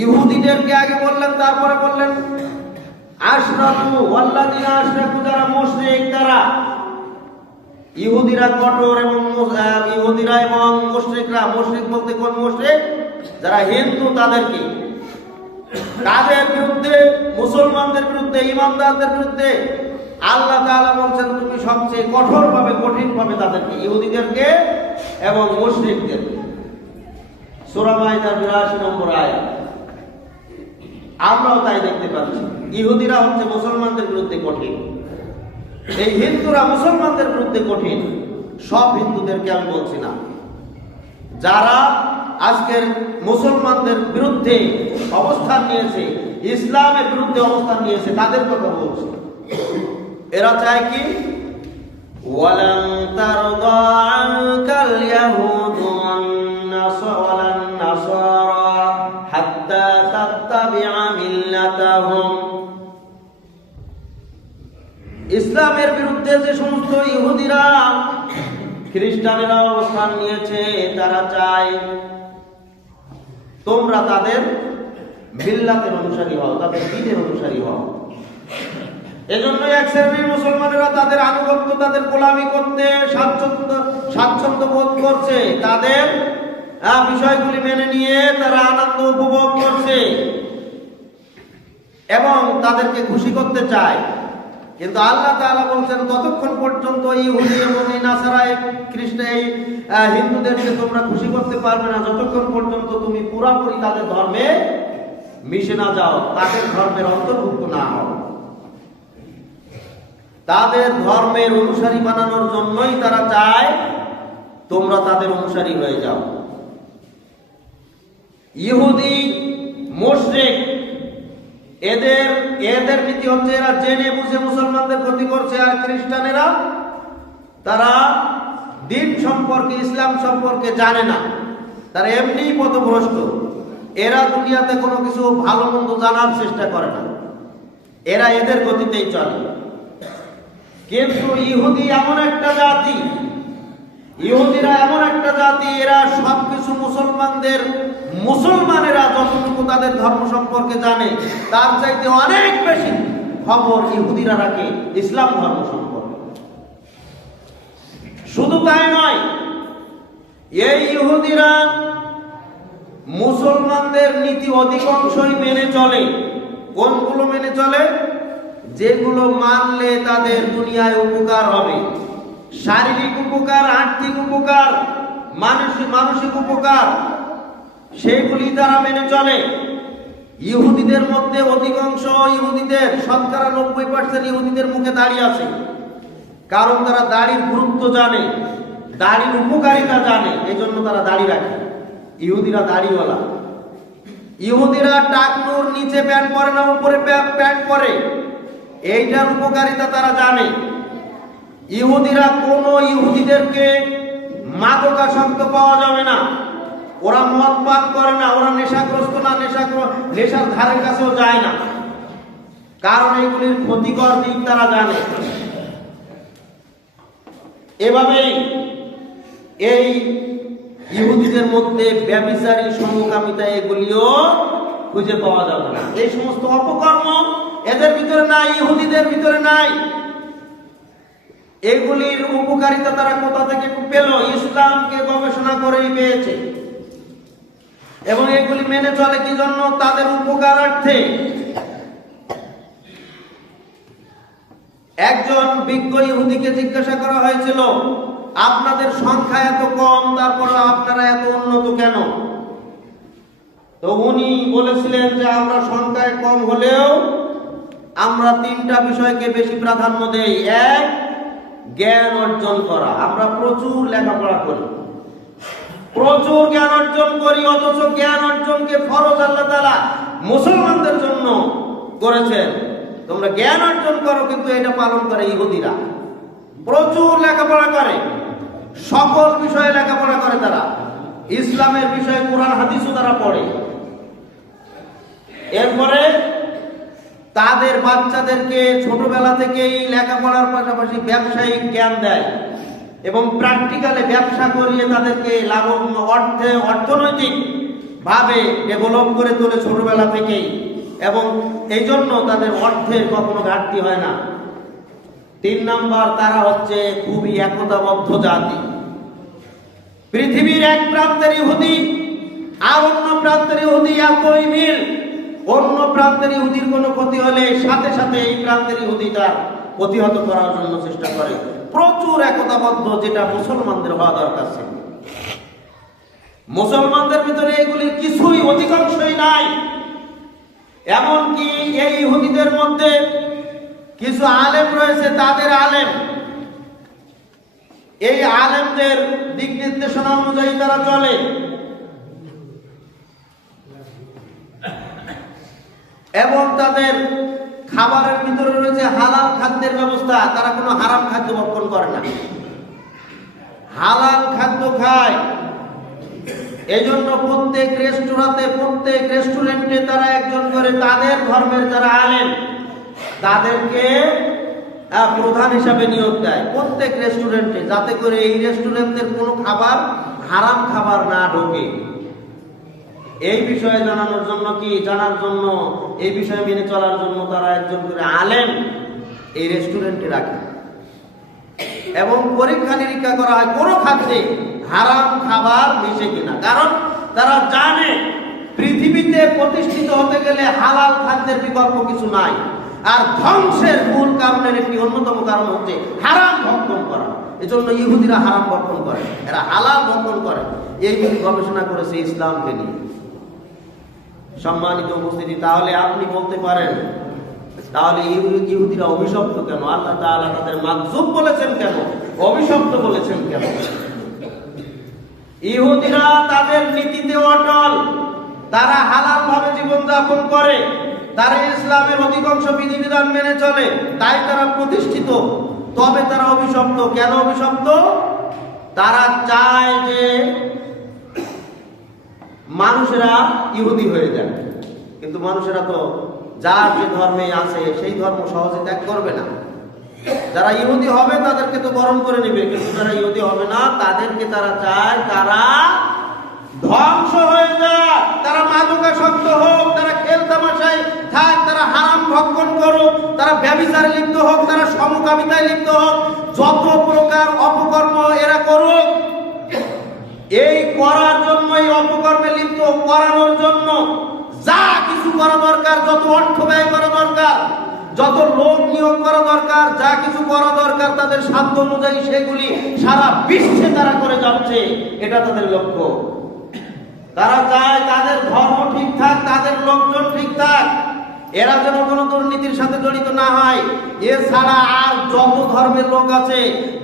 ইহুদিদেরকে আগে বললেন, তারপরে বললেন আশরাকু ওয়াল্লাযিনা আশরাকু, যারা মুশরিক তারা। ইহুদিরা কঠোর এবং ইহুদিরা এবং মুশরিকরা, মুশরিক বলতে কোন মুশরিক? যারা হিন্দু তাদেরকে, তাদের বিরুদ্ধে, মুসলমানদের বিরুদ্ধে, ঈমানদারদের বিরুদ্ধে আল্লাহ তাআলা বলছেন তুমি সবচেয়ে কঠোরভাবে, কঠিনভাবে তাদেরকে, ইহুদিদেরকে এবং মুশরিকদেরকে। সূরা মাইদার ৮২ নম্বর আয়াত। আমরাও তাই দেখতে পাচ্ছি, ইহুদিরা হচ্ছে মুসলমানদের বিরুদ্ধে কঠিন, এই হিন্দুরা মুসলমানদের বিরুদ্ধে কঠিন। সব হিন্দুদেরকে আমি বলছি না, যারা আজকের মুসলমানদের বিরুদ্ধে অবস্থান নিয়েছে, ইসলামের বিরুদ্ধে অবস্থান নিয়েছে, তাদের কথা বলছি। এরা চায় কি? ওয়ালান তারদা আনকাল ইয়াহুদু ওয়ান নাসারা হাত্তা তাত্তাবিআ মিল্লাতাহুম। ইসলামের বিরুদ্ধে যে সমস্ত ইহুদিরা, খ্রিস্টানেরা অবস্থান নিয়েছে, তারা চায় তোমরা তাদের মিল্লাতের অনুসারী হও, তাদের দ্বীনের অনুসারী হও। এজন্যই এক শ্রেণীর মুসলমানেরা তাদের আনুগত্য, তাদের গোলামি করতে স্বাচ্ছন্দ্য বোধ করছে, তাদের বিষয়গুলি মেনে নিয়ে তারা আনন্দ উপভোগ করছে এবং তাদেরকে খুশি করতে চায়। কিন্তু আল্লাহ তাআলা বলছেন ততক্ষণ পর্যন্ত ইহুদি এবং এই নাসারা, খ্রিস্টান, হিন্দুদেরকে তোমরা খুশি করতে পারবে না যতক্ষণ পর্যন্ত তুমি পুরোপুরি তাদের ধর্মে মিশে না যাও, তাদের ধর্মের অন্তর্ভুক্ত না হও। তাদের ধর্মের অনুসারী বানানোর জন্যই তারা চায় তোমরা তাদের অনুসারী হয়ে যাও। ইহুদি, মুশরিক, এদের নীতি হচ্ছে এরা জেনে বুঝে মুসলমানদের ক্ষতি করছে। আর খ্রিস্টানেরা, তারা দিন সম্পর্কে, ইসলাম সম্পর্কে জানে না, তারা এমনিই পথভ্রষ্ট। এরা দুনিয়াতে কোনো কিছু ভালো মন্দ জানার চেষ্টা করে না, এরা এদের গতিতেই চলে। কিন্তু ইহুদি এমন একটা জাতি, ইহুদিরা এমন একটা জাতি, এরা সবকিছু মুসলমানেরা যতটুকু তাদের ধর্ম সম্পর্কে জানে, তার চাইতে অনেক বেশি খবর ইহুদিরা রাখে ইসলাম ধর্ম সম্পর্কে। শুধু তাই নয়, এই ইহুদিরা মুসলমানদের নীতি অধিকাংশই মেনে চলে। কোনগুলো মেনে চলে? যেগুলো মানলে তাদের দুনিয়ায় উপকার হবে, শারীরিক উপকার, আর্থিক উপকার, মানসিক উপকার, সেগুলি তারা মেনে চলে। ইহুদিদের মধ্যে অধিকাংশ ইহুদিদের, শতকরা 90% ইহুদিদের মুখে দাড়ি আছে, কারণ তারা দাড়ির গুরুত্ব জানে, দাড়ির উপকারিতা জানে, এই জন্য তারা দাড়ি রাখে। ইহুদিরা দাড়িওয়ালা। ইহুদিরা টাকনুর নিচে প্যান্ট পরে না, উপরে প্যান্ট পরে, এইটার উপকারিতা তারা জানে। ইহুদিরা কোনো ইহুদিদেরকে মাদকাসক্ত পাওয়া যাবে না, ওরা মদ পান করে না, ওরা নেশাগ্রস্ত না, নেশার ধারের কাছেও যায় না, কারণ এইগুলির ক্ষতিকর দিক তারা জানে। এভাবেই এই ইহুদিদের মধ্যে ব্যভিচারী, সমকামিতা, এগুলিও খুঁজে পাওয়া যাবে না। এই সমস্ত অপকর্ম এদের ভিতরে নাই, ইহুদিদের ভিতরে নাই। এগুলির উপকারিতা তারা কোথা থেকে পেল? ইসলামকে গবেষণা করেই পেয়েছে এবং এগুলি মেনে চলে কি জন্য? তাদের উপকারার্থে। একজন বিজ্ঞ ইহুদিকে জিজ্ঞাসা করা হয়েছিল, আপনাদের সংখ্যা এত কম, তারপর আপনারা এত উন্নত কেন? তো উনি বলেছিলেন যে আমরা সংখ্যায় কম হলেও আমরা 3টা বিষয়কে বেশি প্রাধান্য দেই। এক, জ্ঞান অর্জন করা। আমরা প্রচুর লেখাপড়া করি, প্রচুর জ্ঞান অর্জন করি, অথচ জ্ঞান অর্জনকে ফরজ আল্লাহ তাআলা মুসলমানদের জন্য করেছেন। তোমরা জ্ঞান অর্জন করো, কিন্তু এটা পালন করে ইহুদিরা। প্রচুর লেখাপড়া করে, সকল বিষয়ে লেখাপড়া করে তারা, ইসলামের বিষয়ে কোরআন হাদিসও তারা পড়ে। এরপরে তাদের বাচ্চাদেরকে ছোটবেলা থেকেই লেখাপড়ার পাশাপাশি ব্যবসায়িক জ্ঞান দেয় এবং প্র্যাকটিক্যালে ব্যবসা করিয়ে তাদেরকে অর্থনৈতিক ভাবে ডেভেলপ করে তোলে ছোটবেলা থেকেই, এবং এই জন্য তাদের অর্থের কখনো ঘাটতি হয় না। 3 নাম্বার, তারা হচ্ছে খুবই একতাবদ্ধ জাতি। পৃথিবীর এক প্রান্তের ইহুদি আর অন্য প্রান্তের ইহুদি এতই মিল, অন্য প্রান্তের ইহুদির কোনো ক্ষতি হলে সাথে সাথে এই প্রান্তের ইহুদিটা প্রতিহত করার জন্য চেষ্টা করে। প্রচুর একতাবদ্ধ, যেটা মুসলমানদের হওয়া দরকার ছিল। মুসলমানদের ভিতরে এগুলির কিছুই অধিকাংশই নাই। এমনকি এই ইহুদিদের মধ্যে কিছু আলেম রয়েছে, তাদের আলেম, এই আলেমদের দিক নির্দেশনা অনুযায়ী তারা চলে। এবং তাদের খাবারের ভিতরে রয়েছে হালাল খাদ্যের ব্যবস্থা, তারা কোনো হারাম খাদ্য ভক্ষণ করে না, হালাল খাদ্য খায়। এই জন্য প্রত্যেক রেস্টুরেন্টে তারা একজন করে তাদের ধর্মের যারা আলেম তাদেরকে প্রধান হিসাবে নিয়োগ দেয় প্রত্যেক রেস্টুরেন্টে, যাতে করে এই রেস্টুরেন্টের কোনো খাবার হারাম খাবার না ঢোকে। এই বিষয়ে জানার জন্য এই বিষয়ে মেনে চলার জন্য তারা একজন করে আলেম এই রেস্টুরেন্টে রাখে, এবং পরীক্ষা নিরীক্ষা করা হয় কোনো খাদ্যে হারাম খাবার মিশে কিনা। কারণ তারা জানে পৃথিবীতে প্রতিষ্ঠিত হতে গেলে হালাল খাদ্যের বিকল্প কিছু নাই, আর ধ্বংসের মূল কারণের একটি অন্যতম কারণ হচ্ছে হারাম ভক্ষণ করা। এজন্য ইহুদিরা হারাম ভক্ষণ করে, এরা হালাল ভক্ষণ করে। এইগুলি গবেষণা করেছে ইসলামকে নিয়ে। সম্মানিত উপস্থিতি, তাহলে আপনি বলতে পারেন, তাহলে ইহুদিরা অভিশপ্ত কেন? আল্লাহ তাআলা তাদের মাগযুব বলেছেন কেন? অভিশপ্ত বলেছেন কেন? ইহুদিরা তাদের নীতিতে অটল, তারা হালাল ভাবে জীবনযাপন করে, তারা ইসলামের অধিকাংশ বিধিবিধান মেনে চলে, তাই তারা প্রতিষ্ঠিত। তবে তারা অভিশপ্ত কেন? অভিশপ্ত, তারা চায় যে মানুষেরা ইহুদি হয়ে যায়, কিন্তু মানুষেরা তো যার যে ধর্মে আছে সেই ধর্ম সহজে ত্যাগ করবে না। যারা ইহুদি হবে তাদেরকে তো বরণ করে নেবে, কিন্তু যারা ইহুদি হবে না তাদেরকে তারা চায় তারা ধ্বংস হয়ে যায়, তারা মাদকাসক্ত হোক, তারা খেল তামাশায় থাক, তারা হারাম ভক্ষণ করুক, তারা ব্যভিচারে লিপ্ত হোক, তারা সমকামিতায় লিপ্ত হোক, যত প্রকার অপকর্ম এরা করুক, এই করার জন্য, এই অপকর্মে লিপ্ত করানোর জন্য যা কিছু করা দরকার, যত অর্থ ব্যয় করা দরকার, যত লোক নিয়োগ করা দরকার, যা কিছু করা দরকার তাদের সাধ্য অনুযায়ী সেগুলি সারা বিশ্বে তারা করে যাচ্ছে। এটা তাদের লক্ষ্য। তারা চায় তাদের ধর্ম ঠিক থাক, তাদের লোকজন ঠিক থাক, এরা যেন কোনো দুর্নীতির সাথে জড়িত না হয়। এছাড়া আর যত ধর্মের লোক আছে,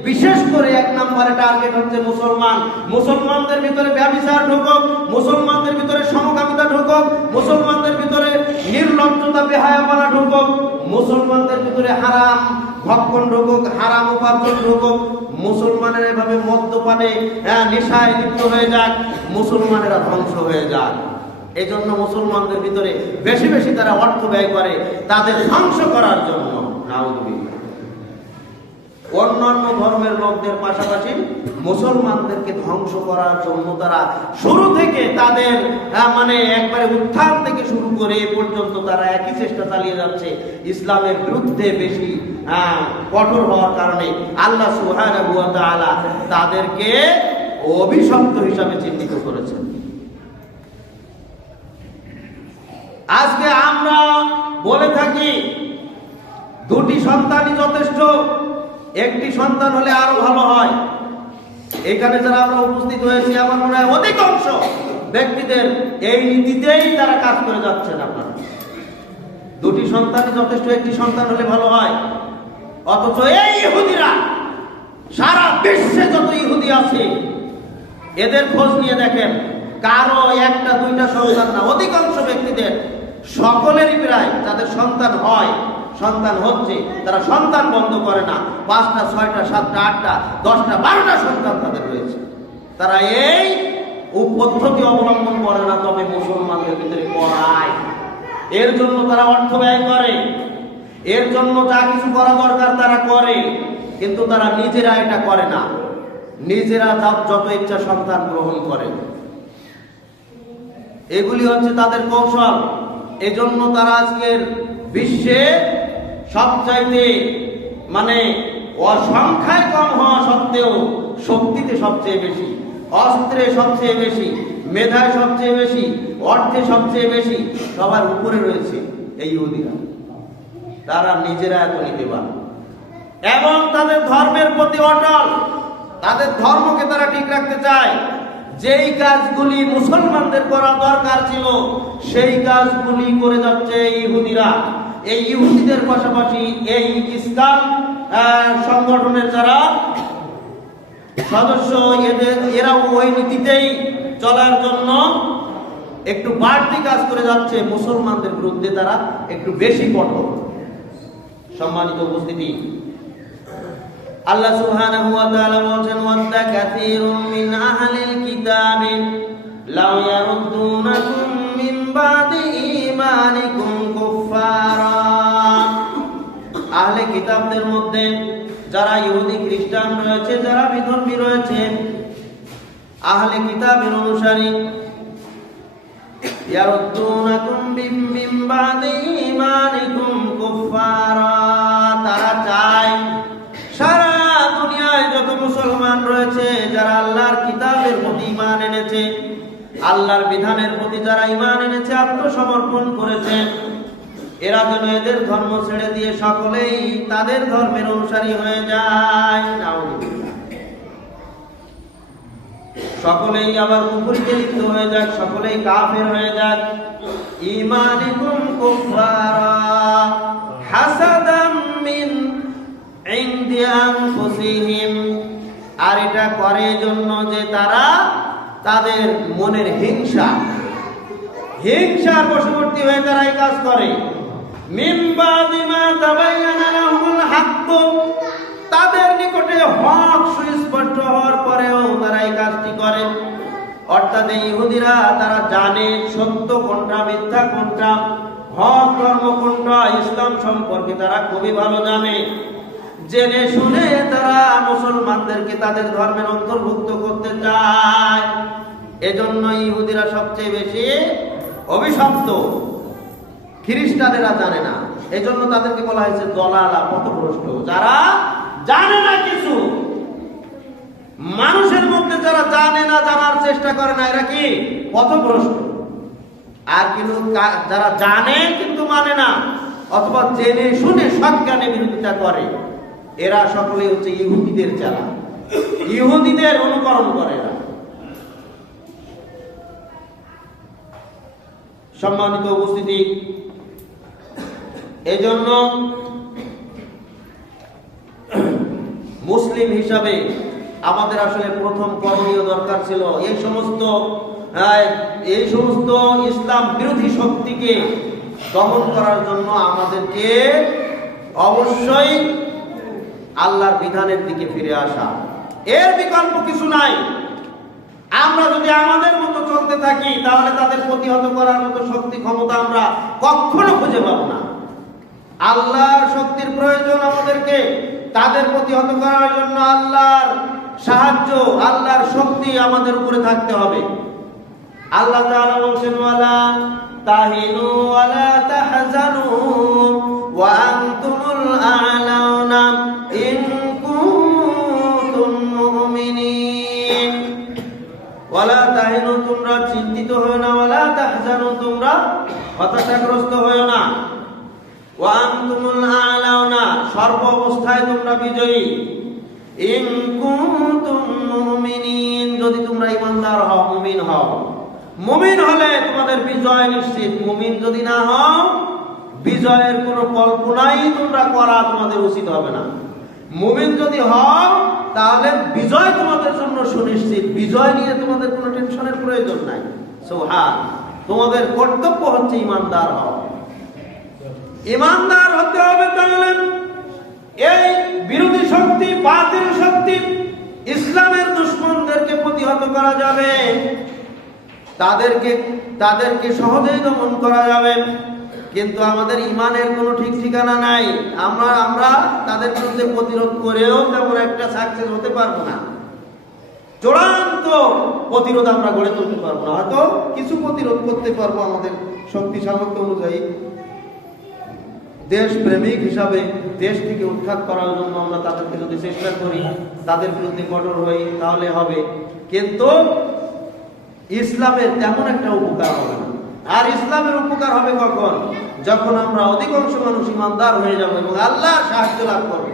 বিশেষ করে 1 নম্বরে টার্গেট হচ্ছে মুসলমান। মুসলমানদের ভিতরে ব্যভিচার ঢুকুক, মুসলমানদের ভিতরে সমকামিতা ঢুকুক, মুসলমানদের ভিতরে নির্লজ্জতা বেহায়াপনা ঢুকুক, মুসলমানদের ভিতরে হারাম ভক্ষণ ঢুকুক, হারাম উপার্জন ঢুকুক, মুসলমানের এভাবে মদ্যপানে নেশায় লিপ্ত হয়ে যাক, মুসলমানেরা ধ্বংস হয়ে যাক। এই জন্য মুসলমানদের ভিতরে বেশি বেশি তারা অর্থ ব্যয় করে তাদের ধ্বংস করার জন্য। নাউযুবিল্লাহ। অন্যান্য ধর্মের লোকদের পাশাপাশি মুসলমানদেরকে ধ্বংস করার জন্য তারা শুরু থেকে তাদের একবারে উত্থান থেকে শুরু করে এ পর্যন্ত তারা একই চেষ্টা চালিয়ে যাচ্ছে। ইসলামের বিরুদ্ধে বেশি কঠোর হওয়ার কারণে আল্লাহ সুবহানাহু ওয়া তাআলা তাদেরকে অভিশপ্ত হিসাবে চিহ্নিত করেছেন। আজকে আমরা বলে থাকি 2টি সন্তানই যথেষ্ট, 1টি সন্তান হলে আরো ভালো হয়। এখানে যারা আমরা উপস্থিত হয়েছি, আমার মনে হয় অধিকাংশ ব্যক্তিদের এই নীতিতেই তারা কাজ করে যাচ্ছেন। আপনারা 2টি সন্তানই যথেষ্ট, 1টি সন্তান হলে ভালো হয়। অথচ এই ইহুদিরা, সারা বিশ্বে যত ইহুদি আছে এদের খোঁজ নিয়ে দেখেন, কারো 1টা 2টা সন্তান না, অধিকাংশ ব্যক্তিদের সকলেরই প্রায় যাদের সন্তান হয়, সন্তান হচ্ছে, তারা সন্তান বন্ধ করে না। 5টা 6টা 7টা 8টা 10টা 12টা সন্তান তাদের রয়েছে। তারা এই পদ্ধতি অবলম্বন করে না, তবে মুসলমানদের ভিতরে করায়। এর জন্য তারা অর্থ ব্যয় করে, এর জন্য যা কিছু করা দরকার তারা করে, কিন্তু তারা নিজেরা এটা করে না। নিজেরা যত ইচ্ছা সন্তান গ্রহণ করে। এগুলি হচ্ছে তাদের কৌশল। এজন্য তারা আজকের বিশ্বে সবচাইতে মানে সংখ্যায় কম হওয়া সত্ত্বেও শক্তিতে সবচেয়ে বেশি, অস্ত্রে সবচেয়ে বেশি, মেধায় সবচেয়ে বেশি, অর্থে সবচেয়ে বেশি, সবার উপরে রয়েছে এই ইহুদিরা। তারা নিজেরা এত নীতিবান এবং তাদের ধর্মের প্রতি অটল, তাদের ধর্মকে তারা ঠিক রাখতে চায়। যেই কাজগুলি মুসলমানদের করা দরকার ছিল সেই কাজগুলি করে যাচ্ছে ইহুদিরা। এই ইহুদিদের পাশাপাশি এই ইসলাম সংগঠনের যারা সদস্য, এরাও ওই নীতিতেই চলার জন্য একটু বাড়তি কাজ করে যাচ্ছে। মুসলমানদের বিরুদ্ধে তারা একটু বেশি কঠোর। সম্মানিত উপস্থিতি, আল্লাহ সুবহানাহু ওয়া তাআলা বলেন, ওয়াদ্দা কাসীরুম মিন আহলিল কিতাবি লাউ ইয়ারুদ্দুনাকুম মিন বাদি ঈমানিকুম কুফফারা। আহলে কিতাবদের মধ্যে যারা ইহুদি খ্রিস্টান রয়েছে, যারা বিধর্মী রয়েছে, আহলে কিতাবের অনুসারী, ইয়ারুদ্দুনাকুম মিন বাদি ঈমানিকুম কুফফারা, তারা চায় সারা দুনিয়ায় যত মুসলমান রয়েছে, যারা আল্লাহর কিতাবের প্রতি ঈমান এনেছে, আল্লাহর বিধানের প্রতি যারা ঈমান এনেছে, আত্মসমর্পণ করেছে, এরা যেন এদের ধর্ম ছেড়ে দিয়ে সকলেই তাদের ধর্মের অনুসারী হয়ে যায়, সকলেই আবার কুফরিতে লিপ্ত হয়ে যাক, সকলেই কাফের হয়ে যাক। ঈমানিকুম কুফফারা হাসাদাম মিন ইনদি আনফুসিহিম, আর এটা করে জন্য যে তারা তাদের মনের হিংসার বশবর্তী হয়ে তারা এই কাজ করে। মিন বাদি মা তাবায়্যানা লাহুমুল হাক্ক, তাদের নিকটে হক সুস্পষ্ট হওয়ার পরেও তারা এই কাজটি করে। অর্থাৎ এই ইহুদিরা তারা জানে সত্য কোনটা, মিথ্যা কোনটা, হক ধর্ম কোনটা, ইসলাম সম্পর্কে তারা খুবই ভালো জানে। জেনে শুনে তারা মুসলমানদেরকে তাদের ধর্মের অন্তর্ভুক্ত করতে চায়। এজন্য ইহুদিরা সবচেয়ে বেশি অভিশপ্ত, খ্রিস্টানেরা জানে না, এজন্য তাদেরকে বলা হয়েছে দলালা, পথভ্রষ্ট। যারা জানে না কিছু, মানুষের মধ্যে যারা জানে না, জানার চেষ্টা করে না, এরা কি পথভ্রষ্ট। আর কিন্তু যারা জানে কিন্তু মানে না, অথবা জেনে শুনে সজ্ঞানে বিরোধিতা করে, এরা সকলে হচ্ছে ইহুদিদের চেলা, ইহুদিদের অনুকরণ করে এরা। সম্মানিত উপস্থিতি, এজন্য মুসলিম হিসাবে আমাদের আসলে প্রথম করণীয় দরকার ছিল এই সমস্ত ইসলাম বিরোধী শক্তিকে দমন করার জন্য আমাদেরকে অবশ্যই আল্লাহর বিধানের দিকে ফিরে আসা। এর বিকল্প কিছু নাই। আমরা যদি আমাদের মতো চলতে থাকি তাহলে তাদের প্রতিহত করার মতো শক্তি ক্ষমতা আমরা কখনো খুঁজে পাবো না। আল্লাহর শক্তির প্রয়োজন আমাদেরকে। তাদের প্রতিহত করার জন্য আল্লাহর সাহায্য, আল্লাহর শক্তি আমাদের উপরে থাকতে হবে। আল্লাহ তাআলা বলেন, ওয়ালা তাহিনু ওয়ালা তাহজানু ওয়া আনতুমুল আ'লাউনা ইন কুনতুম মুমিনিন। ওয়ালা তাহিনু, তোমরা চিন্তিত হয়ো না, ওয়ালা তাহজানু, তোমরা হতাশাগ্রস্ত হয়ো না, ওয়া আনতুমুল আ'লাউনা, সর্ব অবস্থায় তোমরা বিজয়ী। ইন কুনতুম মুমিনিন, যদি তোমরা ঈমানদার হও, মুমিন হও। মুমিন হলে তোমাদের বিজয় নিশ্চিত। মুমিন যদি না হও, বিজয়ের কোনো কল্পনাই তোমরা করা তোমাদের উচিত হবে না। মুমিন যদি হও তাহলে বিজয় তোমাদের জন্য সুনিশ্চিত। বিজয় নিয়ে তোমাদের কোনো টেনশনের প্রয়োজন নাই। সুবহান, তোমাদের কর্তব্য হচ্ছে ঈমানদার হও। ঈমানদার হতে হবে, তাহলে এই বিরোধী শক্তি, বাতিল শক্তি, ইসলামের দুশমনদেরকে প্রতিহত করা যাবে, তাদেরকে সহজেই দমন করা যাবে। কিন্তু আমাদের ঈমানের কোনো ঠিক ঠিকানা নাই। আমরা তাদের বিরুদ্ধে প্রতিরোধ করেও তেমন একটা সাকসেস হতে পারবো না। চূড়ান্ত চূড়ান্ত প্রতিরোধ আমরা গড়ে তুলতে পারবো না, হয়তো কিছু প্রতিরোধ করতে পারবো আমাদের শক্তি সামর্থ্য অনুযায়ী। দেশ প্রেমিক হিসাবে দেশ থেকে উৎখাত করার জন্য আমরা তাদেরকে যদি চেষ্টা করি, তাদের বিরুদ্ধে কঠোর হই, তাহলে হবে। কিন্তু ইসলামের তেমন একটা উপকার হবে না। আর ইসলামের উপকার হবে কখন? যখন আমরা অধিকাংশ মানুষ ইমানদার হয়ে যাব এবং আল্লাহর সাহায্য লাভ করব।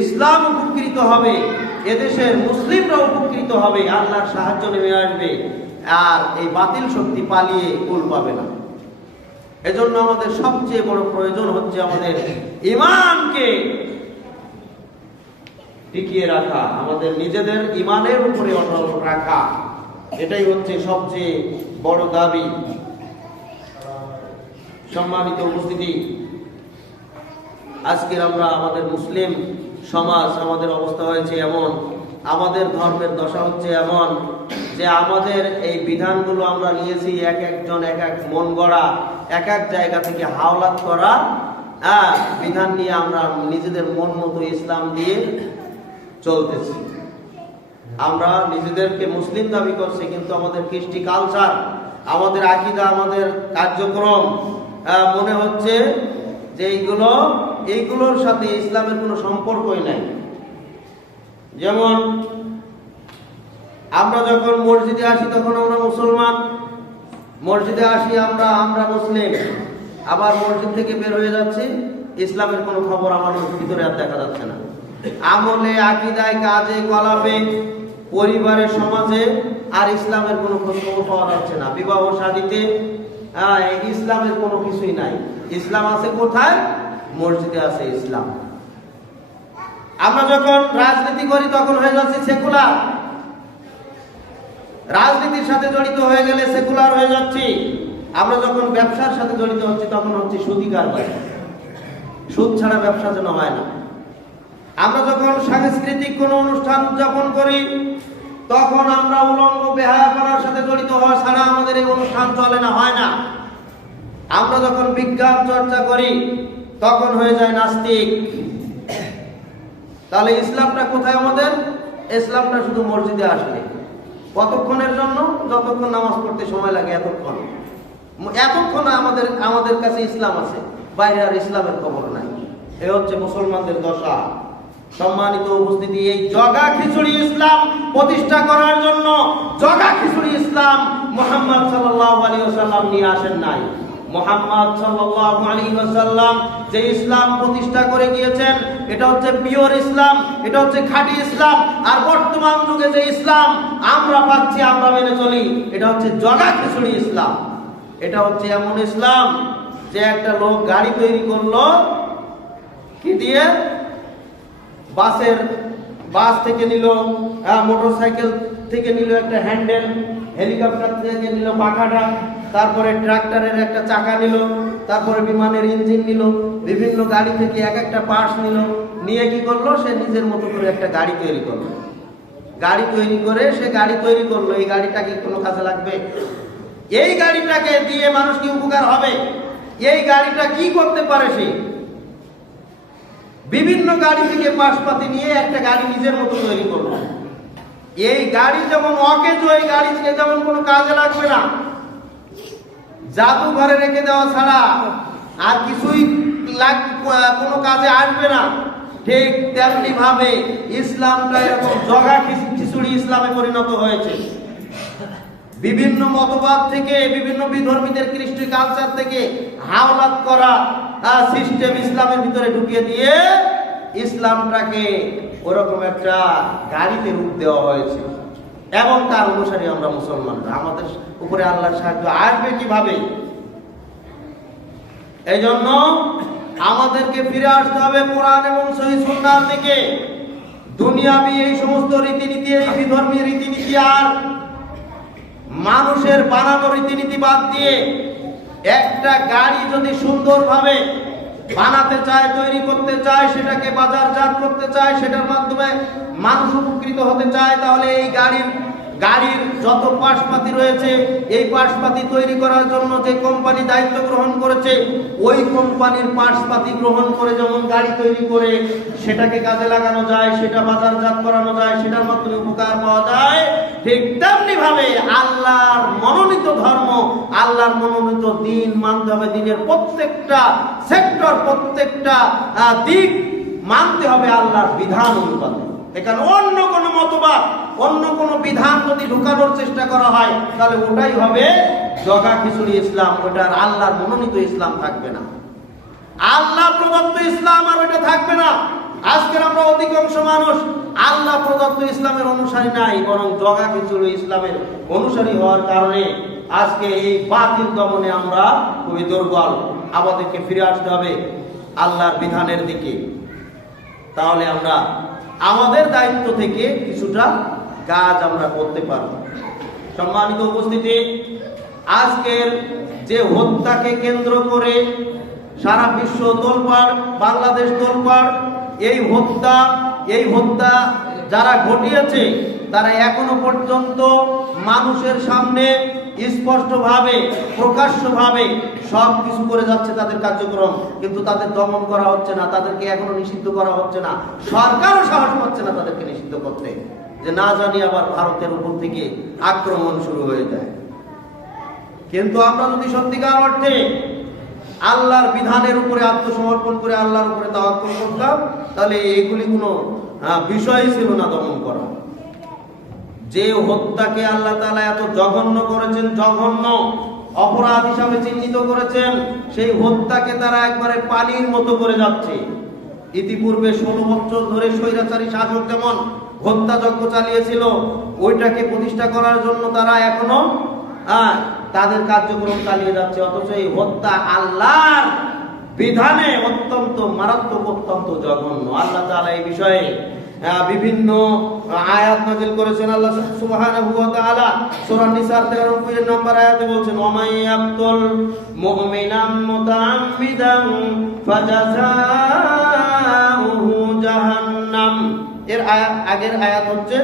ইসলাম উপকৃত হবে, এদেশের মুসলিমরা উপকৃত হবে, আল্লাহর সাহায্য নেমে আসবে, আর এই বাতিল শক্তি পালিয়ে কুল পাবে না। এজন্য আমাদের সবচেয়ে বড় প্রয়োজন হচ্ছে আমাদের ঈমানকে টিকিয়ে রাখা, আমাদের নিজেদের ঈমানের উপরে অটল রাখা। এটাই হচ্ছে সবচেয়ে বড় দাবি। সম্মানিত উপস্থিতি, আজকে আমরা আমাদের মুসলিম সমাজ, আমাদের অবস্থা হয়েছে এমন, আমাদের ধর্মের দশা হচ্ছে এমন যে আমাদের এই বিধানগুলো আমরা নিয়েছি এক একজন এক এক মন গড়া, এক এক জায়গা থেকে হাওলাত করা বিধান নিয়ে আমরা নিজেদের মন মতো ইসলাম দিয়ে চলতেছি। আমরা নিজেদেরকে মুসলিম দাবি করছি, কিন্তু আমাদের কৃষ্টি কালচার, আমাদের আকীদা, আমাদের কার্যক্রম মনে হচ্ছে যে এইগুলোর সাথে ইসলামের কোনো সম্পর্কই নাই। যেমন আমরা যখন মসজিদে আসি তখন আমরা মুসলমান, মসজিদে আসি আমরা মুসলিম, আবার মসজিদ থেকে বের হয়ে যাচ্ছি, ইসলামের কোনো খবর আমার ভিতরে আর দেখা যাচ্ছে না। আমলে, আকীদায়, কাজে, কলাপে, পরিবারে, সমাজে আর ইসলামের কোনো খোঁজখবর পাওয়া যাচ্ছে না। বিবাহ শাদীতে ইসলামের কোনো কিছুই নাই। ইসলাম আছে কোথায়? মসজিদে আছে ইসলাম। আমরা যখন রাজনীতি করি তখন হয়ে যাচ্ছে সেকুলার, রাজনীতির সাথে জড়িত হয়ে গেলে সেকুলার হয়ে যাচ্ছি। আমরা যখন ব্যবসার সাথে জড়িত হচ্ছি তখন হচ্ছে সুদী কারবার, সুদ ছাড়া ব্যবসা যেন হয় না। আমরা যখন সাংস্কৃতিক কোনো অনুষ্ঠান উদযাপন করি তখন আমরা উলঙ্গ বেহায়া করার সাথে জড়িত হওয়া ছাড়া আমাদের এই অনুষ্ঠান চলে না, হয় না। আমরা যখন বিজ্ঞান চর্চা করি তখন হয়ে যায় নাস্তিক। তাহলে ইসলামটা কোথায় আমাদের? ইসলামটা শুধু মসজিদে আসলে কতক্ষণের জন্য? যতক্ষণ নামাজ পড়তে সময় লাগে, এতক্ষণ আমাদের কাছে ইসলাম আছে, বাইরে আর ইসলামের খবর নাই। এ হচ্ছে মুসলমানদের দশা। সম্মানিত উপস্থিতি, এই জগা খিচুড়ি ইসলাম প্রতিষ্ঠা করার জন্য জগা খিচুড়ি ইসলাম মুহাম্মদ সাল্লাল্লাহু আলাইহি ওয়াসাল্লাম নিয়ে আসেন নাই। মুহাম্মদ সাল্লাল্লাহু আলাইহি ওয়াসাল্লাম যে ইসলাম প্রতিষ্ঠা করে গিয়েছেন, এটা হচ্ছে পিওর ইসলাম, এটা হচ্ছে খাঁটি ইসলাম। আর বর্তমান যুগে যে ইসলাম আমরা পাচ্ছি, আমরা মেনে চলি, এটা হচ্ছে জগা খিচুড়ি ইসলাম। এটা হচ্ছে এমন ইসলাম যে একটা লোক গাড়ি তৈরি করলো কি দিয়ে? বাস থেকে নিল, মোটরসাইকেল থেকে নিল একটা হ্যান্ডেল, হেলিকপ্টার থেকে নিল পাখাটা, তারপরে ট্রাক্টরের একটা চাকা নিল, তারপরে বিমানের ইঞ্জিন নিল, বিভিন্ন গাড়ি থেকে এক একটা পার্টস নিয়ে কি করলো? সে নিজের মতো করে একটা গাড়ি তৈরি করলো। গাড়ি তৈরি করে সে গাড়ি তৈরি করলো, এই গাড়িটা কি কোনো কাজে লাগবে? এই গাড়িটাকে দিয়ে মানুষ কি উপকার হবে? এই গাড়িটা কি করতে পারে? সে বিভিন্ন গাড়ি থেকে পাশপাতি নিয়ে একটা গাড়ি নিজের মতো তৈরি করলো। এই গাড়ি যেমন অকেজ, এই গাড়ি থেকে যেমন কোনো কাজে লাগবে না, জাদুঘরে রেখে দেওয়া ছাড়া আর কিছুই কোনো কাজে আসবে না, ঠিক তেমনি ভাবে ইসলামটা এরকম জগা খিচুড়ি ইসলামে পরিণত হয়েছে। বিভিন্ন মতবাদ থেকে, বিভিন্ন বিধর্মীদের কৃষ্টি কালচার থেকে হাওলাত করা সিস্টেম ইসলামের ভিতরে ঢুকিয়ে দিয়ে ইসলামটাকে ওরকম একটা গাড়িতে রূপ দেওয়া হয়েছে। এবং তার অনুসারী আমরা মুসলমানরা, আমাদের উপরে আল্লাহর সাহায্য আসবে কিভাবে? এই জন্য আমাদেরকে ফিরে আসতে হবে কোরআন এবং সহিহ সুন্নাহর দিকে। দুনিয়াবি এই সমস্ত রীতিনীতি, এই বিধর্মী রীতিনীতি আর মানুষের বানানো রীতিনীতি বাদ দিয়ে একটা গাড়ি যদি সুন্দরভাবে বানাতে চায়, তৈরি করতে চায়, সেটাকে বাজারজাত করতে চায়, সেটার মাধ্যমে মানুষ উপকৃত হতে চায়, তাহলে এই গাড়ির গাড়ির যত পার্টসপাতি রয়েছে, এই পার্টসপাতি তৈরি করার জন্য যে কোম্পানি দায়িত্ব গ্রহণ করেছে, ওই কোম্পানির পার্টসপাতি গ্রহণ করে যেমন গাড়ি তৈরি করে সেটাকে কাজে লাগানো যায়, সেটা বাজারজাত করানো যায়, সেটার মাধ্যমে উপকার পাওয়া যায়, ঠিক তেমনি ভাবে আল্লাহর মনোনীত ধর্ম, আল্লাহর মনোনীত দিন মানতে হবে। দিনের প্রত্যেকটা সেক্টর, প্রত্যেকটা দিক মানতে হবে আল্লাহর বিধান অনুপাতে। এখানে অন্য কোনো মতবাদ, অন্য কোনো বিধান যদি ঢুকানোর চেষ্টা করা হয়, তাহলে ওটাই হবে জগা খিচুড়ি ইসলাম, ওটার আল্লাহর মনোনীত ইসলাম থাকবে না, আল্লাহ প্রদত্ত ইসলাম আর ওটা থাকবে না। আজকের আমরা অধিকাংশ মানুষ আল্লাহ প্রদত্ত ইসলামের অনুসারী নাই, বরং জগা খিচুড়ি ইসলামের অনুসারী হওয়ার কারণে আজকে এই বাতিল দমনে আমরা খুবই দুর্বল। আমাদেরকে ফিরে আসতে হবে আল্লাহর বিধানের দিকে, তাহলে আমরা আমাদের দায়িত্ব থেকে কিছুটা কাজ আমরা করতে পারব। সম্মানিত উপস্থিতি, আজকের যে হত্যাকে কেন্দ্র করে সারা বিশ্ব তোলপাড়, বাংলাদেশ তোলপাড়, এই হত্যা যারা ঘটিয়েছে তারা এখনো পর্যন্ত মানুষের সামনে স্পষ্টভাবে, প্রকাশ্যভাবে সব কিছু করে যাচ্ছে তাদের কার্যক্রম, কিন্তু তাদের দমন করা হচ্ছে না, তাদেরকে এখনো নিষিদ্ধ করা হচ্ছে না। সরকারও সাহস পাচ্ছে না তাদেরকে নিষিদ্ধ করতে, যে না জানি আবার ভারতের উপর থেকে আক্রমণ শুরু হয়ে যায়। কিন্তু আমরা যদি সত্যিকার অর্থে আল্লাহর বিধানের উপরে আত্মসমর্পণ করে আল্লাহর উপরে তাওয়াক্কুল করতাম, তাহলে এগুলি কোনো বিষয়ই ছিল না দমন করা। যে হত্যাকে আল্লাহ তাআলা এত জঘন্য করেছেন, জঘন্য অপরাধ হিসাবে চিহ্নিত করেছেন, সেই হত্যাকে তারা একবারে পানির মতো করে যাচ্ছে। ইতিপূর্বে 16 বছর ধরে স্বৈরাচারী শাসক যেমন হত্যাযজ্ঞ চালিয়েছিল, ওইটাকে প্রতিষ্ঠা করার জন্য তারা এখনো তাদের কার্যক্রম চালিয়ে যাচ্ছে। অথচ এই হত্যা আল্লাহর বিধানে অত্যন্ত মারাত্মক, অত্যন্ত জঘন্য। আল্লাহ তাআলা এই বিষয়ে বিভিন্ন আয়াত নাযিল করেছেন। আল্লাহ সুবহানাহু ওয়া তাআলা সূরা নিসার 93 নম্বর আয়াতে বলছেন, ওয়ামাই ইয়াকতুল মুমিনান মুতাআম্মিদান ফাজাযাউহু জাহান্নাম। এর আগের আয়াত হচ্ছে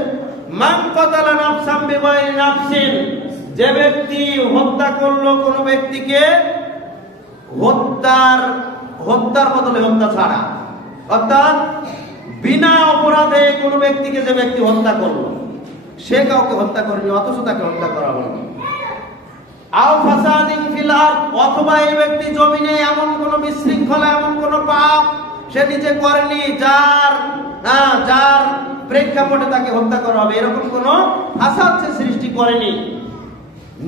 মান কাতালা নাফসান বিগাইরি নাফসিন, যে ব্যক্তি হত্যা করলো কোন ব্যক্তিকে হত্যার বদলে হত্যা ছাড়া, অর্থাৎ বিনা অপরাধে কোন ব্যক্তিকে যে ব্যক্তি হত্যা করলো, সে কাউকে হত্যা করেনি অথচ তাকে হত্যা করা হলো। আও ফাসাদিন ফিল আরদ, অথবা এই ব্যক্তি জমিনে এমন কোন বিশৃঙ্খলা, এমন কোন পাপ সে নিজে করেনি যার প্রেক্ষাপটে তাকে হত্যা করা হবে, এরকম কোন ফাসাদ সে সৃষ্টি করেনি।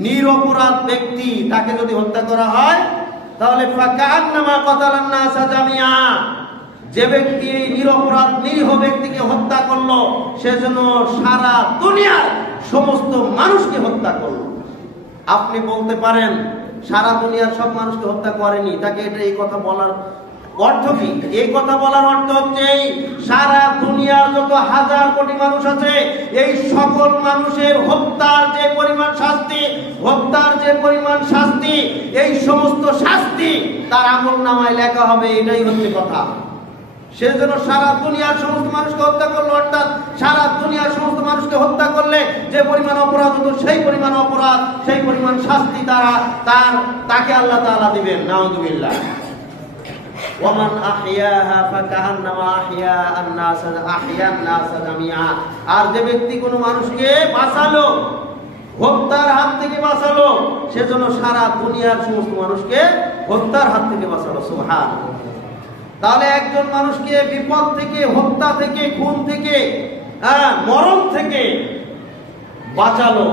নিরপরাধ ব্যক্তি তাকে যদি হত্যা করা হয়, তাহলে ফাকান্নামা কাতালান নাসা জামিআ, যে ব্যক্তি এই নিরপরাধ নিরীহ ব্যক্তিকে হত্যা করলো, সেজন্য সারা দুনিয়ার সমস্ত মানুষকে হত্যা করলো। আপনি বলতে পারেন সারা দুনিয়ার সব মানুষকে হত্যা করেনি, তাকে এই কথা বলার অর্থ কি? এই কথা বলার অর্থ হচ্ছে সারা দুনিয়ার যত হাজার কোটি মানুষ আছে, এই সকল মানুষের হত্যার যে পরিমাণ শাস্তি, এই সমস্ত শাস্তি তার আমলনামায় লেখা হবে, এটাই হচ্ছে কথা। সেজন্য সারা দুনিয়ার সমস্ত মানুষকে হত্যা করলো, অর্থাৎ সারা দুনিয়ার সমস্ত মানুষকে হত্যা করলে যে পরিমাণ অপরাধ হতো, সেই পরিমাণ অপরাধ, সেই পরিমাণ শাস্তি তাকে আল্লাহ তাআলা দিবেন। নাউযুবিল্লাহ। ওয়ামান আহইয়াহা ফাকান্নামা আহইয়ান নাস জামিআ, আর যে ব্যক্তি কোনো মানুষকে বাঁচালো, হত্যার হাত থেকে বাঁচালো, সেজন্য সারা দুনিয়ার সমস্ত মানুষকে হত্যার হাত থেকে বাঁচালো। সুবহানাল্লাহ। তাহলে একজন মানুষকে বিপদ থেকে, হত্যা থেকে, খুন থেকে, মরণ থেকে বাঁচালো,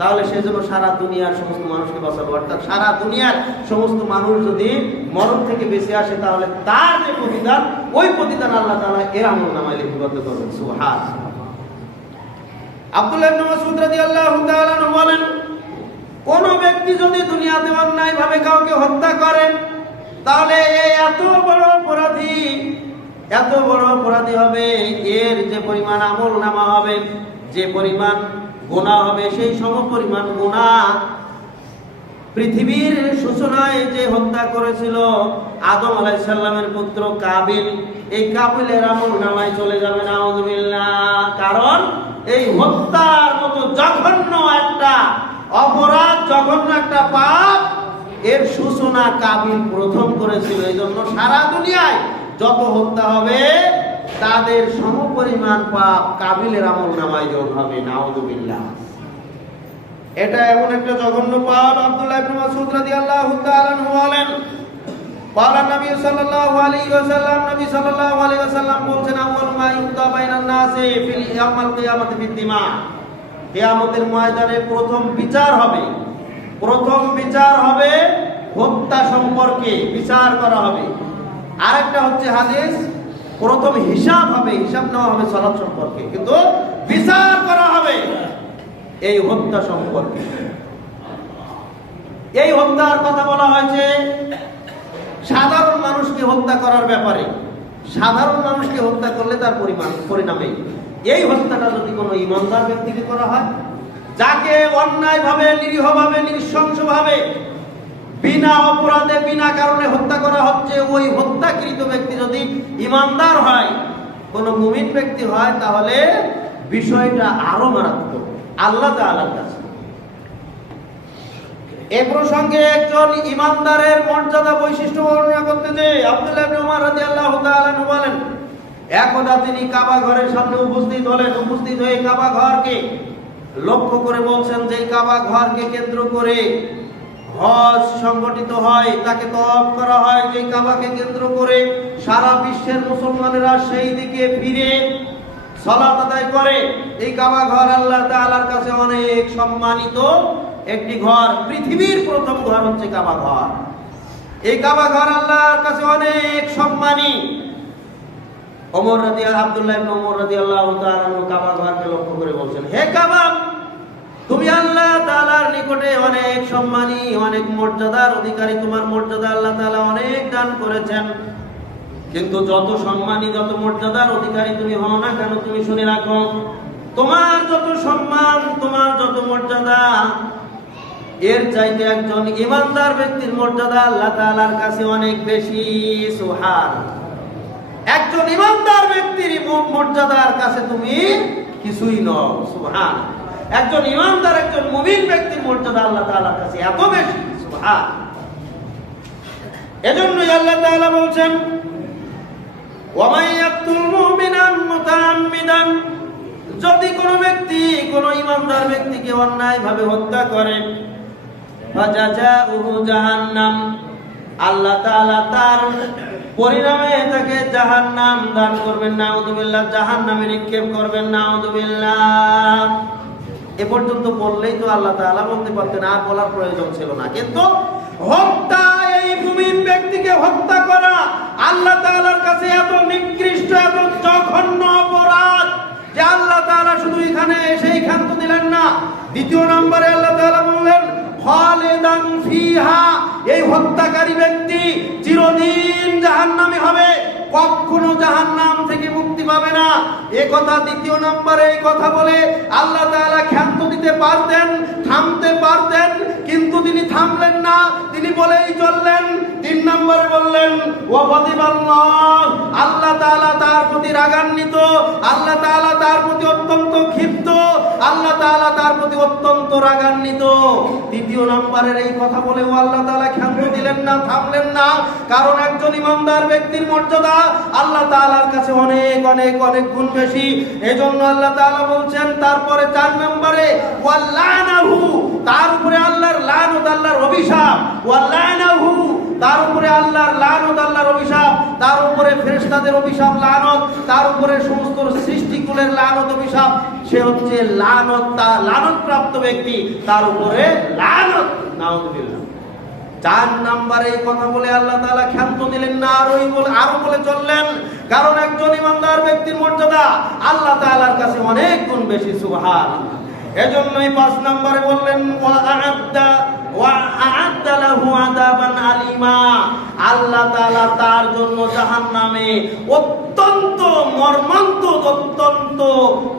তাহলে সেজন্য সারা দুনিয়ার সমস্ত মানুষকে বাঁচালো। অর্থাৎ সারা দুনিয়ার সমস্ত মানুষ যদি মরণ থেকে বেঁচে আসে, তাহলে তার যে প্রতিদান, ওই প্রতিদান আল্লাহ তাআলা এর আমলনামায় লিপিবদ্ধ করবেন। সুবহানাল্লাহ। আব্দুল্লাহ ইবনে মাসউদ রাদিয়াল্লাহু তাআলা বলেন, কোন ব্যক্তি যদি দুনিয়াতে অন্যায়ভাবে কাউকে হত্যা করে, তাহলে এই এত বড় অপরাধী হবে, এর যে পরিমাণ আমলনামা হবে, যে পরিমাণ গুনাহ হবে, সেই সমপরিমাণ গুনাহ পৃথিবীর সূচনায় যে হত্যা করেছিল আদম আলাইহিস সালামের পুত্র কাবিল, এই কাবিলের আমলনামায় চলে যাবে। নাউযুবিল্লাহ। কারণ এই হত্যার মতো জঘন্য একটা অপরাধ, জঘন্য একটা পাপ, এর সূচনা কাবিল প্রথম করেছিল। এই জন্য সারা দুনিয়ায় যত হত্যা হবে তাদের সমপরিমাণ পাপ কাবিলের আমলনামায় যোগ হবে। নাউযুবিল্লাহ। এটা এমন একটা জঘন্য পাপ। আব্দুল্লাহ ইবনে মাসউদ রাদিয়াল্লাহু তাআলা আনহু বলেন, পারা নবী সাল্লাল্লাহু আলাইহি ওয়াসাল্লাম, নবী সাল্লাল্লাহু আলাইহি ওয়াসাল্লাম বলেন, আউয়াল মা ইউদা বাইনান নাসি ফিল ইয়াউমাল কিয়ামাতি বিদ্দিমা। কিয়ামতের ময়দানে প্রথম বিচার হবে, প্রথম বিচার হবে হত্যা সম্পর্কে বিচার করা হবে। আরেকটা হচ্ছে হাদিস, প্রথম হিসাব হবে, হিসাব নেওয়া হবে সালাত সম্পর্কে, কিন্তু বিচার করা হবে এই হত্যা সম্পর্কে। এই হত্যার কথা বলা হয়েছে সাধারণ মানুষকে হত্যা করার ব্যাপারে। সাধারণ মানুষকে হত্যা করলে তার পরিণামে এই হত্যাটা যদি কোনো ইমানদার ব্যক্তিকে করা হয়, যাকে অন্যায়ভাবে, নিরীহভাবে, নৃশংসভাবে, বিনা অপরাধে, বিনা কারণে হত্যা করা হচ্ছে, ওই হত্যাকৃত ব্যক্তি যদি ইমানদার হয়, কোনো মুমিন ব্যক্তি হয়, তাহলে বিষয়টা আরো মারাত্মক আল্লাহ তাআলার কাছে। এই প্রসঙ্গে একজন ইমানদারের মর্যাদা বৈশিষ্ট্য বর্ণনা করতে যে আব্দুল্লাহ ইবনে উমর রাদিয়াল্লাহু তাআলা আনহু বলেন, একদা তিনি কাবা ঘরের সামনে উপস্থিত হলেন। উপস্থিত হয়ে কাবা ঘরকে লক্ষ্য করে বলছেন যে কাবা ঘরকে কেন্দ্র করে হজ সংগঠিত হয়, তাকে তওয়াফ করা হয়। যে কাবাকে কেন্দ্র করে সারা বিশ্বের মুসলমানেরা সেই দিকে ফিরে সালাত আদায় করে। এই কাবা ঘর আল্লাহ তাআলার কাছে অনেক সম্মানিত একটি ঘর। পৃথিবীর প্রথম ঘর হচ্ছে কাবা ঘর। এই কাবা ঘর আল্লাহর কাছে অনেক সম্মানী। আব্দুল্লাহ ইবনে উমর রাদিয়াল্লাহু তাআলা আনহু কাবা ঘরকে লক্ষ্য করে বলছেন, হে কাবা, তুমি আল্লাহ তাআলার নিকটে অনেক সম্মানী, অনেক মর্যাদার অধিকারী। তোমার মর্যাদা আল্লাহ তাআলা অনেক দান করেছেন, কিন্তু যত সম্মানী, যত মর্যাদার অধিকারী তুমি হও না কেন, তুমি শুনে রাখো, তোমার যত সম্মান, তোমার যত মর্যাদা, এর চাইতে একজন ইমানদার ব্যক্তির মর্যাদা আল্লাহ তাআলার কাছে অনেক বেশি। সুবহানাল্লাহ। একজন ইমানদার ব্যক্তির মর্যাদার কাছে তুমি কিছুই নও। সুবহানাল্লাহ। একজন ইমানদার, একজন মুমিন ব্যক্তির মর্যাদা আল্লাহ তাআলার কাছে এত বেশি। সুবহানাল্লাহ। এজন্যই আল্লাহ তাআলা বলছেন, ওয়া মান ইয়াকতুল মুমিনান মুতাআম্মিদান, যদি কোনো ব্যক্তি, কোনো ইমানদার ব্যক্তিকে অন্যায়ভাবে হত্যা করে, ফাজাজাউহু জাহান্নাম, আল্লাহ তাআলা তার পরিণামে তাকে জাহান্নাম দান করবেন। নাউযুবিল্লাহ। জাহান্নামে নিক্ষেপ করবেন। নাউযুবিল্লাহ। এ পর্যন্ত বললেই তো আল্লাহ তাআলা বলতে পারতেন, আর বলার প্রয়োজন ছিল না। কিন্তু হত্যা, এই মুমিন ব্যক্তিকে হত্যা করা আল্লাহ তাআলার কাছে এত নিকৃষ্ট, এত জঘন্য অপরাধ যে আল্লাহ তাআলা শুধু এখানে এসেই ক্ষান্ত দিলেন না, দ্বিতীয় নম্বরে আল্লাহ তাআলা বললেন খালিদান ফিহা, এই হত্যাকারী ব্যক্তি চিরদিন জাহান্নামী হবে, কখনো জাহান্নাম থেকে মুক্তি পাবে না। এই কথা দ্বিতীয় নম্বরে এই কথা বলে আল্লাহ তাআলা ক্ষান্ত দিতে পারতেন, থামতে পারতেন, কিন্তু তিনি থামলেন না, তিনি বলেই চললেন। তিন নম্বরে বললেন ওয়া গাদিবাল্লাহ, আল্লাহ তাআলা তার প্রতি রাগান্বিত, আল্লাহ তাআলা তার প্রতি অত্যন্ত ক্ষিপ্ত, আল্লাহ তাআলা তার প্রতি অত্যন্ত রাগান্বিত। দ্বিতীয় নম্বরের এই কথা বলেও আল্লাহ তাআলা ক্ষান্ত দিলেন না, থামলেন না, কারণ একজন ইমানদার ব্যক্তির মর্যাদা আল্লাহ তাআলার কাছে অনেক অনেক অনেক গুণ বেশি। এজন্য আল্লাহ তাআলা বলছেন তারপরে 4 নম্বরে ওয়াল্লানাহু, তার উপরে আল্লাহর লানত, আল্লাহর অভিশাপ। ওয়াল্লানাহু, তার উপরে আল্লাহর লানত, আল্লাহর অভিশাপ, তার উপরে ফেরেশতাদের অভিশাপ, লানত, তার উপরে সমস্ত সৃষ্টিকুলের লানত, অভিশাপ। সে হচ্ছে লানত প্রাপ্ত ব্যক্তি, তার উপরে লানত। নাউযুবিল্লাহ। 4 নম্বরে এই কথা বলে আল্লাহ তাআলা ক্ষান্ত দিলেন না, আরো বলে চললেন, কারণ একজন ইমানদার ব্যক্তির মর্যাদা আল্লাহ তাআলার কাছে অনেক গুণ বেশি। সুবহানাল্লাহ। এজন্যই 5 নম্বরে বললেন ওয়া আ'আদ্দা লাহু আযাবান আলিমা, আল্লাহ তাআলা তার জন্য জাহান্নামে অত্যন্ত মর্মান্তিক, অত্যন্ত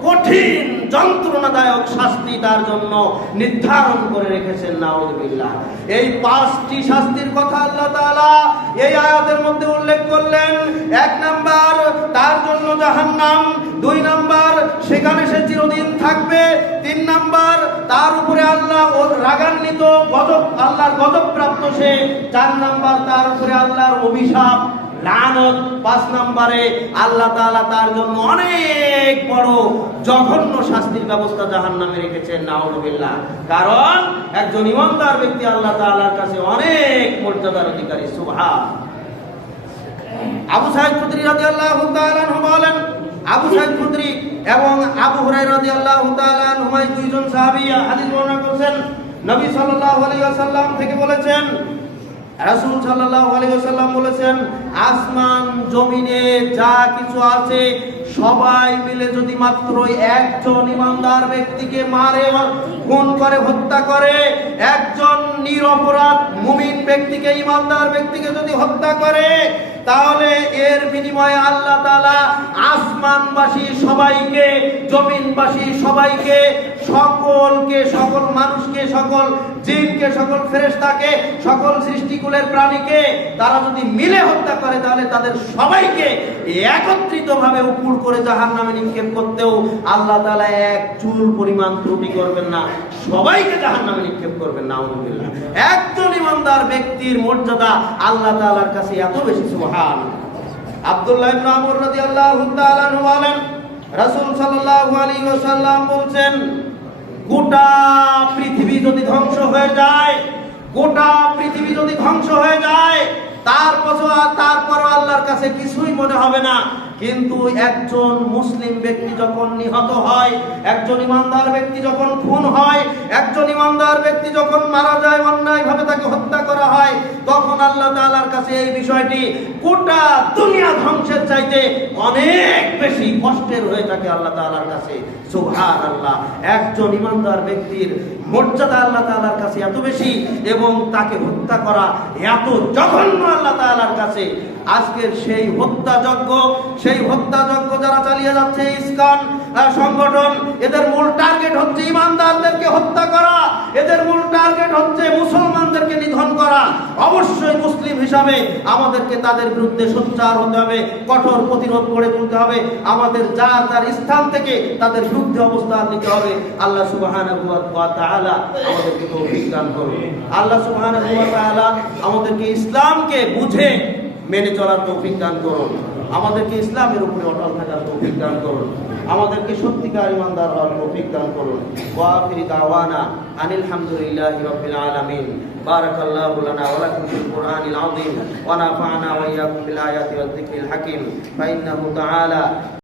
কঠিন, যন্ত্রণাদায়ক শাস্তি তার জন্য নির্ধারণ করে রেখেছেন। নাউযুবিল্লাহ। এই 5টি শাস্তির কথা আল্লাহ তাআলা এই আয়াতের মধ্যে উল্লেখ করলেন। 1 নাম্বার, তার জন্য জাহান্নাম। 2 নাম্বার, সেখানে সে চিরদিন থাকবে। 3 নাম্বার, তার উপরে আল্লাহ রাগান্বিত, আল্লাহর গজব প্রাপ্ত সে। 4 নাম্বার, তার উপরে আল্লাহর অভিশাপ, লানত। 5 নম্বরে আল্লাহ তাআলা তার জন্য অনেক বড় জঘন্য শাস্তির ব্যবস্থা জাহান্নামে রেখেছেন। নাউযুবিল্লাহ। কারণ একজন ঈমানদার ব্যক্তি আল্লাহ তাআলার কাছে অনেক মর্যাদার অধিকারী। সুবহান। আবু সাঈদ খুদরি রাদিয়াল্লাহু তাআলা আনহু বলেন, আবু সাঈদ খুদরি এবং আবু হুরায়রা রাদিয়াল্লাহু তাআলা আনহুমাই দুইজন সাহাবী হাদিস বর্ণনা করেছেন। নবী সাল্লাল্লাহু আলাইহি ওয়াসাল্লাম থেকে বলেছেন, রাসূল সাল্লাল্লাহু আলাইহি ওয়াসাল্লাম বলেছেন, আসমান জমিনে যা কিছু আছে সবাই মিলে যদি মাত্র একজন ঈমানদার ব্যক্তিকে মারে, খুন করে, হত্যা করে, একজন নিরপরাধ মুমিন ব্যক্তিকে, ঈমানদার ব্যক্তিকে যদি হত্যা করে, তাহলে এর বিনিময়ে আল্লাহ তাআলা আসমানবাসী সবাইকে, জমিনবাসী সবাইকে, সকলকে, সকল মানুষকে, সকল জিনকে, সকল ফেরেশতাকে, সকল সৃষ্টিকুলের প্রাণীকে তারা যদি মিলে হত্যা করে, তাহলে তাদের সবাইকে একত্রিতভাবে উপর করে জাহান্নামে নিক্ষেপ করতেও আল্লাহ তাআলা এক চুল পরিমাণ ত্রুটি করবেন না, সবাইকে জাহান্নামে নিক্ষেপ করবেন। নাউযুবিল্লাহ। একজন ঈমানদার ব্যক্তির মর্যাদা আল্লাহ তাআলার কাছে এত বেশি। সুবহান। আব্দুল্লাহ ইবনে আমর রাদিয়াল্লাহু তাআলা আনহু বলেন, রাসূল সাল্লাল্লাহু আলাইহি ওয়াসাল্লাম বলেন, গোটা পৃথিবী যদি ধ্বংস হয়ে যায়, গোটা পৃথিবী যদি ধ্বংস হয়ে যায়, তারপর আল্লাহর কাছে কিছুই মনে হবে না। কিন্তু একজন মুসলিম ব্যক্তি যখন নিহত হয়, একজন ঈমানদার ব্যক্তি যখন খুন হয়, একজন ঈমানদার ব্যক্তি যখন মারা যায়, অন্যায়ভাবে তাকে হত্যা করা হয়, তখন আল্লাহ তাআলার কাছে এই বিষয়টি গোটা দুনিয়া ধ্বংসের চাইতে অনেক বেশি কষ্টের হয়ে থাকে আল্লাহ তাআলার কাছে। সুবহানাল্লাহ। একজন ঈমানদার ব্যক্তির মর্যাদা আল্লাহ তাআলার কাছে এত বেশি এবং তাকে হত্যা করা এত জঘন্য আল্লাহ তাআলার কাছে। আজকের সেই হত্যাযজ্ঞ যারা চালিয়ে যাচ্ছে ইসলাম সংগঠন, এদের মূল টার্গেট হচ্ছে ঈমানদারদেরকে হত্যা করা, এদের মূল টার্গেট হচ্ছে মুসলমানদেরকে নিধন করা। অবশ্যই মুসলিম হিসাবে আমাদেরকে তাদের বিরুদ্ধে সোচ্চার হতে হবে, কঠোর প্রতিরোধ গড়ে তুলতে হবে, আমাদের যার স্থান থেকে তাদের বিরুদ্ধে অবস্থান নিতে হবে। আল্লাহ সুবহানাহু ওয়া তাআলা আমাদেরকে তৌফিক দান করুন। আল্লাহ সুবহানাহু ওয়া তাআলা আমাদেরকে ইসলামকে বুঝে মেনে চলার তৌফিক দান করুন, আমাদেরকে ইসলামের উপরে অটল থাকার তৌফিক দান করুন, আমাদেরকে সত্যিকার ঈমানদার হওয়ার তৌফিক দান করুন। ওয়া আখিরি দাওয়ানা আনিল হামদুলিল্লাহি রাব্বিল আলামিন। বারাকাল্লাহু লানা ওয়া লাকুম ফিল কুরআনিল আযীম ওয়া নাফা'না ওয়া ইয়্যাকুম বিল আয়াতি ওয়াজ যিকরিল হাকীম। ফা ইন্নাহু তাআলা